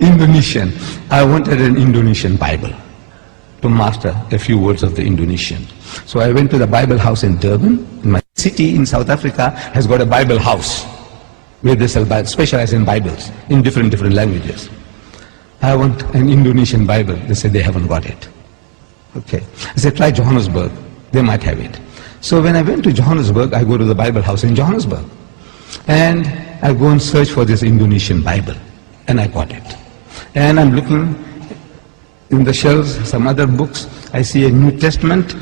Indonesian. I wanted an Indonesian Bible to master a few words of the Indonesian. So I went to the Bible house in Durban. My city in South Africa has got a Bible house where they sell Bibles, specialize in Bibles in different languages. I want an Indonesian Bible. They said they haven't got it. Okay. I said, try Johannesburg. They might have it. So when I went to Johannesburg, I go to the Bible house in Johannesburg. And I go and search for this Indonesian Bible. And I got it. And I'm looking in the shelves, some other books. I see a New Testament,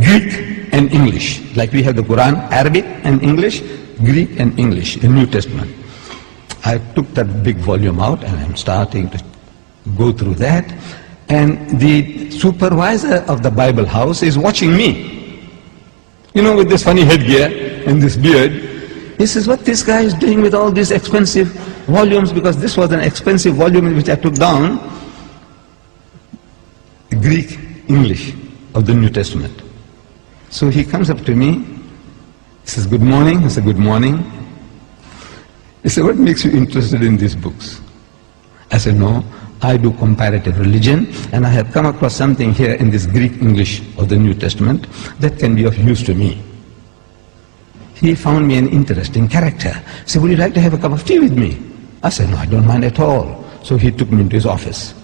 Greek and English. Like we have the Quran, Arabic and English, Greek and English, a New Testament. I took that big volume out and I'm starting to go through that. And the supervisor of the Bible house is watching me. You know, with this funny headgear and this beard. He says, what this guy is doing with all these expensive volumes, because this was an expensive volume which I took down, Greek, English of the New Testament. So he comes up to me, he says, good morning. I said, good morning. He said, what makes you interested in these books? I said, no, I do comparative religion, and I have come across something here in this Greek English of the New Testament that can be of use to me. He found me an interesting character. He said, would you like to have a cup of tea with me? I said, no, I don't mind at all. So he took me into his office.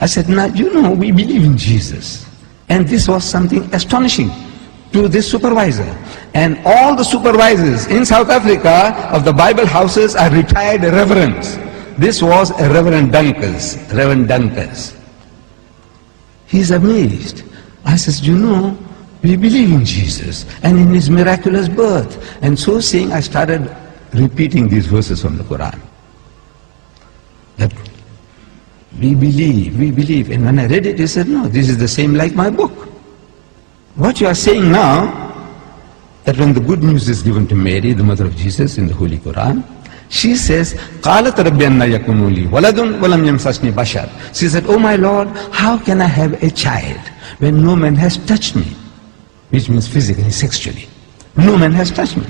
I said, now, you know, we believe in Jesus. And this was something astonishing to this supervisor. And all the supervisors in South Africa of the Bible houses are retired reverends. This was a Reverend Dunkers. He's amazed. I says, you know, we believe in Jesus and in his miraculous birth. And so saying, I started repeating these verses from the Quran. That we believe. And when I read it, he said, no, this is the same like my book. What you are saying now, that when the good news is given to Mary, the mother of Jesus, in the Holy Quran, she says, قَالَتْ رَبِّ أَنَّ يَكُونُ لِي وَلَدٌ وَلَمْ يَمْسَسْنِي بَشَرٌ. She said, oh my Lord, how can I have a child when no man has touched me? Which means physically, sexually. No man has touched me.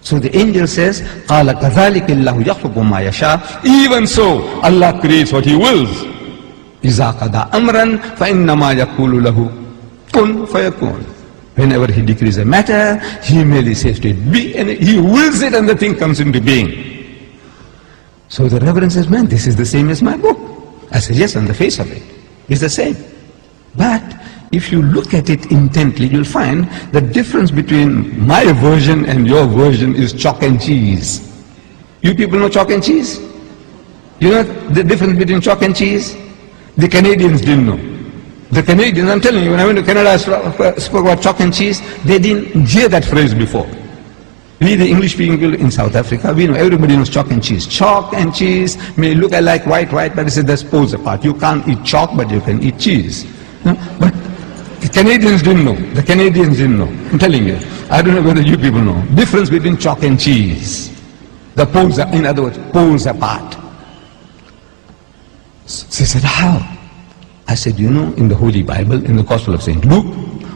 So the angel says, قَالَ كَذَلِكَ اللَّهُ يَخْلُقُ مَا يَشَاءُ. Even so, Allah creates what He wills. إِذَا قَضَى أَمْرًا فَإِنَّمَا يَقُولُ لَهُ كُن فَيَكُونُ. Whenever He decrees a matter, He merely says to it, be, and He wills it and the thing comes into being. So the Reverend says, man, this is the same as my book. I said, yes, on the face of it, it's the same. But if you look at it intently, you'll find the difference between my version and your version is chalk and cheese. You people know chalk and cheese? You know the difference between chalk and cheese? The Canadians didn't know. The Canadians, I'm telling you, when I went to Canada, I spoke about chalk and cheese. They didn't hear that phrase before. We, the English people in South Africa, we know, everybody knows chalk and cheese. Chalk and cheese may look like white, but it's that's poles apart. You can't eat chalk, but you can eat cheese. No? But the Canadians didn't know. The Canadians didn't know. I'm telling you. I don't know whether you people know. Difference between chalk and cheese. The poles are, in other words, poles apart. She said, how? I said, you know, in the Holy Bible, in the Gospel of St. Luke,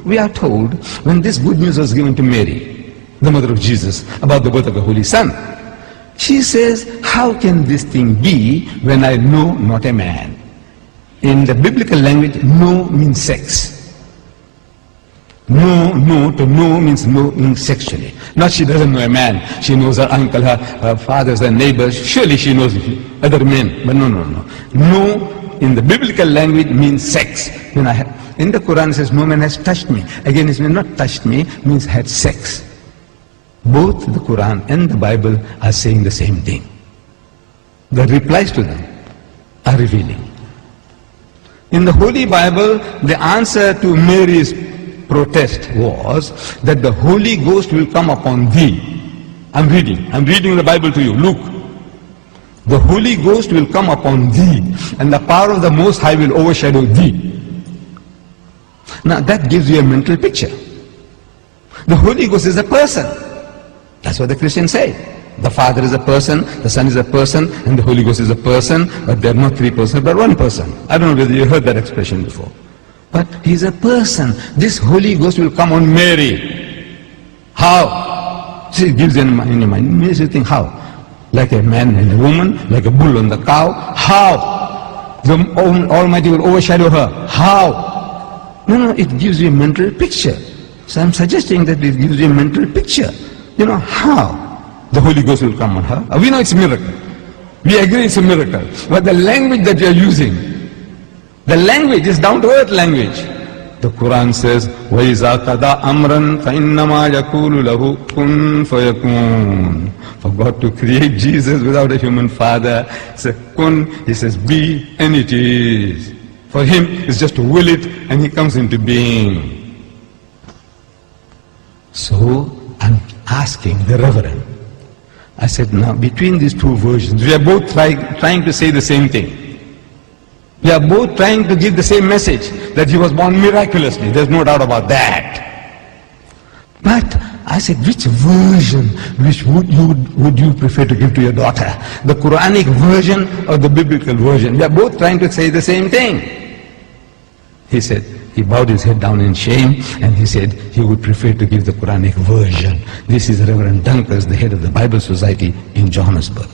we are told when this good news was given to Mary, the mother of Jesus, about the birth of the Holy Son, she says, how can this thing be when I know not a man? In the biblical language, no means sex. No to know means no means sexually. Not she doesn't know a man. She knows her uncle, her fathers, her neighbors. Surely she knows other men. But no. No in the biblical language means sex. In the Quran it says no man has touched me. Again it means not touched me, means had sex. Both the Quran and the Bible are saying the same thing. The replies to them are revealing. In the Holy Bible, the answer to Mary's protest was that the Holy Ghost will come upon thee. I'm reading the Bible to you. Luke. The Holy Ghost will come upon thee, and the power of the Most High will overshadow thee. Now that gives you a mental picture. The Holy Ghost is a person. That's what the Christians say. The Father is a person, the Son is a person, and the Holy Ghost is a person, but they're not three persons, but one person. I don't know whether you heard that expression before. But He's a person. This Holy Ghost will come on Mary. How? See, it gives you in your mind. You think how? like a man and a woman, like a bull and the cow. How? The Almighty will overshadow her. How? No, it gives you a mental picture. So I'm suggesting that it gives you a mental picture. You know, how? The Holy Ghost will come on her. We know it's a miracle. We agree it's a miracle. But the language that you're using, the language is down-to-earth language. The Quran says, وَإِذَا قَضَى أَمْرًا فَإِنَّمَا يَقُولُ لَهُ كُن فَيَكُونُ. For God to create Jesus without a human father, he says, kun, he says, be, and it is. For him, it's just to will it, and he comes into being. So, I'm asking the Reverend, I said, now, between these two versions, we are both trying to say the same thing. We are both trying to give the same message, that he was born miraculously. There's no doubt about that. But I said, which version would you prefer to give to your daughter? The Quranic version or the biblical version? We are both trying to say the same thing. He said, he bowed his head down in shame, and he said he would prefer to give the Quranic version. This is Reverend Dunkers, the head of the Bible Society in Johannesburg.